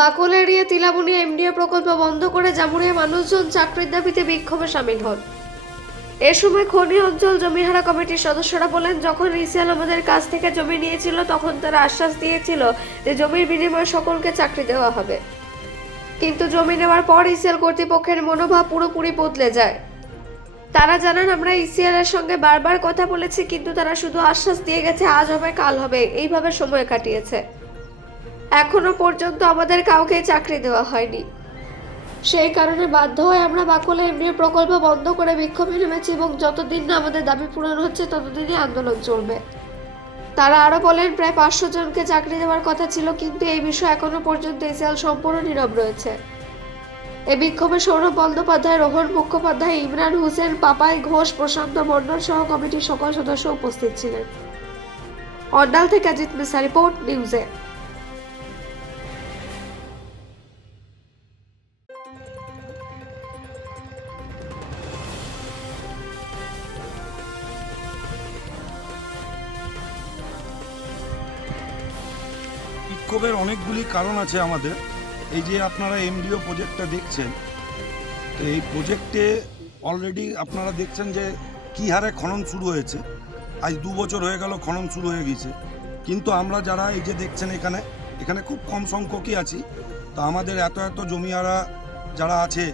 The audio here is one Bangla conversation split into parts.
বাকল এরিয়া তিলাবনী এমডিএ প্রকল্প বন্ধ করে জামুরিয়া মানুষজন চাকরির দাবিতে বিক্ষোভে সামিল হন। এ সময় খনি অঞ্চল জমিহারা কমিটির সদস্যরা বলেন, যখন ইসিএল আমাদের কাছ থেকে জমি নিয়েছিল তখন তারা আশ্বাস দিয়েছিল যে জমির বিনিময়ে সকলকে চাকরি দেওয়া হবে, কিন্তু জমি নেওয়ার পর ইসিএল কর্তৃপক্ষের মনোভাব পুরোপুরি বদলে যায়। তারা জানান, আমরা ইসিএল এর সঙ্গে বারবার কথা বলেছি, কিন্তু তারা শুধু আশ্বাস দিয়ে গেছে আজ হবে কাল হবে, এইভাবে সময় কাটিয়েছে। এখনো পর্যন্ত আমাদের কাউকে চাকরি দেওয়া হয়নি। সেই কারণে বাধ্য হয়ে আমরা বাকলে এমডিএ প্রকল্প বন্ধ করে বিক্ষোভে নেমেছি এবং যতদিন না আমাদের দাবি পূরণ হচ্ছে ততদিনই আন্দোলন চলবে। তারা আরো বলেন, প্রায় 500 জনকে চাকরি দেওয়ার কথা ছিল, কিন্তু এই বিষয়ে এখনো পর্যন্ত ইসিএল সম্পূর্ণ নীরব রয়েছে। এই বিক্ষোভে সৌরভ বন্দ্যোপাধ্যায়, রোহন মুখোপাধ্যায়, ইমরান হোসেন, পাপাই ঘোষ, প্রশান্ত মণ্ডল সহ কমিটির সকল সদস্য উপস্থিত ছিলেন। অন্ডাল থেকে অজিত মিশ্রা রিপোর্ট, নিউজে। বিক্ষোভের অনেকগুলি কারণ আছে আমাদের। এই যে আপনারা এমডিও প্রজেক্টটা দেখছেন, তো এই প্রজেক্টে অলরেডি আপনারা দেখছেন যে কী হারে খনন শুরু হয়েছে। আজ 2 বছর হয়ে গেল খনন শুরু হয়ে গেছে, কিন্তু আমরা যারা এই যে দেখছেন এখানে খুব কম সংখ্যকই আছি। তো আমাদের এত জমিয়ারা যারা আছে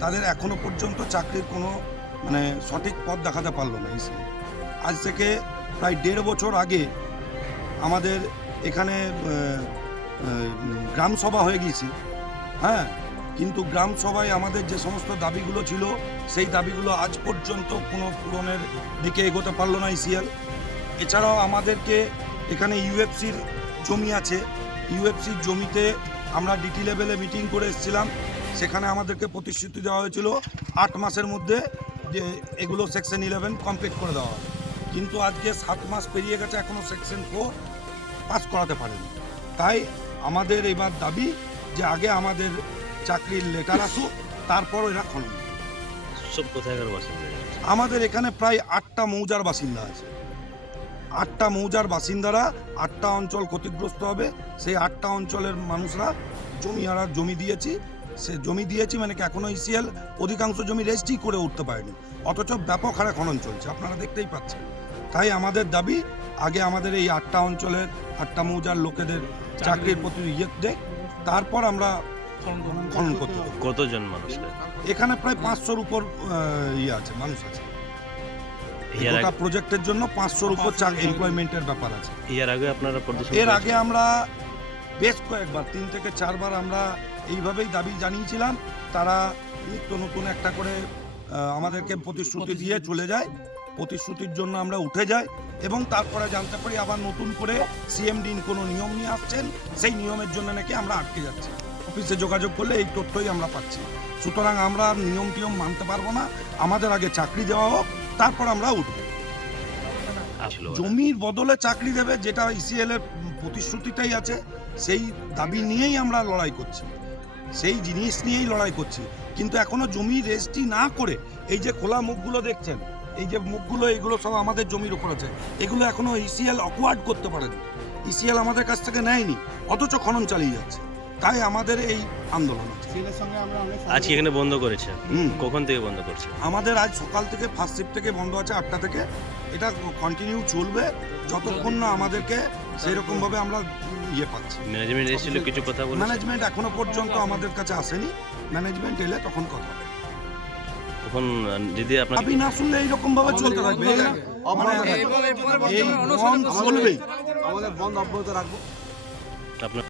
তাদের এখনো পর্যন্ত চাকরির কোনো সঠিক পথ দেখাতে পারলো না। আজ থেকে প্রায় 1.5 বছর আগে আমাদের এখানে গ্রাম সভা হয়ে গিয়েছে, হ্যাঁ, কিন্তু গ্রাম সভায় আমাদের যে সমস্ত দাবিগুলো ছিল সেই দাবিগুলো আজ পর্যন্ত কোনো পূরণের দিকে এগোতে পারলো না ইসিএল। এছাড়াও আমাদেরকে এখানে ইউএফসির জমি আছে, ইউএফসির জমিতে আমরা ডিটি লেভেলে মিটিং করে এসেছিলাম। সেখানে আমাদেরকে প্রতিশ্রুতি দেওয়া হয়েছিল 8 মাসের মধ্যে যে এগুলো সেকশন 11 কমপ্লিট করে দেওয়া হবে, কিন্তু আজকে 7 মাস পেরিয়ে গেছে, এখনও সেকশন 4 পাস করাতে পারেনি। তাই আমাদের এবার দাবি যে আগে আমাদের চাকরির লেটার আসুক, তারপর এরা খনন। সব কোথায়কার বাসিন্দা? আমাদের এখানে প্রায় 8টা মৌজার বাসিন্দা আছে। 8টা মৌজার বাসিন্দারা 8টা অঞ্চল ক্ষতিগ্রস্ত হবে। সেই 8টা অঞ্চলের মানুষরা জমি দিয়েছি মানে কি এখনো ইসিএল অধিকাংশ জমি রেজিস্ট্রি করে উঠতে পারেনি, অথচ ব্যাপক হারে খনন চলছে, আপনারা দেখতেই পাচ্ছেন। তাই আমাদের দাবি আগে আমাদের এই 8টা অঞ্চলের 8টা মৌজার লোকেদের চাকরির প্রতি দেখ, তারপর আমরা খনন করতে দেব। কতজন মানুষ এখানে? প্রায় 500-র উপর আছে, মানুষ আছে। গোটা প্রজেক্টের জন্য 500-র উপর এমপ্লয়মেন্টের ব্যাপার আছে। এর আগে আমরা বেশ কয়েকবার 3 থেকে 4 বার আমরা এইভাবেই দাবি জানিয়েছিলাম। তারা নিত্য নতুন একটা করে আমাদেরকে প্রতিশ্রুতি দিয়ে চলে যায়। প্রতিশ্রুতির জন্য আমরা উঠে যাই এবং তারপরে জানতে পারি আবার নতুন করে সিএমডি কোনো নিয়ম নিয়ে আসছেন, সেই নিয়মের জন্য নাকি আমরা আটকে যাচ্ছি। অফিসে যোগাযোগ করলে এই তথ্যই আমরা পাচ্ছি। সুতরাং আমরা নিয়ম টিয়ম মানতে পারবো না, আমাদের আগে চাকরি দেওয়া হোক, তারপর আমরা উঠব। জমির বদলে চাকরি দেবে, যেটা ইসিএল এর প্রতিশ্রুতিটাই আছে, সেই দাবি নিয়েই আমরা লড়াই করছি, সেই জিনিস নিয়েই লড়াই করছি। কিন্তু এখনো জমি রেজিস্ট্রি না করে এই যে খোলা মুখগুলো দেখছেন, এই যে মুখগুলো, এগুলো সব আমাদের জমির উপর আছে, এগুলো এখনো ইসিএল অকওয়ার্ড করতে পারেনি, ইসিএল আমাদের কাছ থেকে নেয়নি, অথচ খনন চালিয়ে যাচ্ছে। তাই আমাদের এই আন্দোলন আজ এখানে বন্ধ করেছে। কখন থেকে বন্ধ করছে? আমাদের আজ সকাল থেকে ফার্স্ট শিফট থেকে বন্ধ আছে 8টা থেকে। এটা কন্টিনিউ চলবে যতক্ষণ না আমাদেরকে সেরকম ভাবে আমরা পাচ্ছি। ম্যানেজমেন্ট এসেছিল, কিছু কথা বলেছে? ম্যানেজমেন্ট এখনো পর্যন্ত আমাদের কাছে আসেনি। ম্যানেজমেন্ট এলে তখন কথা হবে। তখন যদি আপনি না শুনলে এইরকম ভাবে চলতে থাকবে, এই বন্ধ চলবেই, আমাদের বন্ধ অব্যাহত রাখবো। আপনার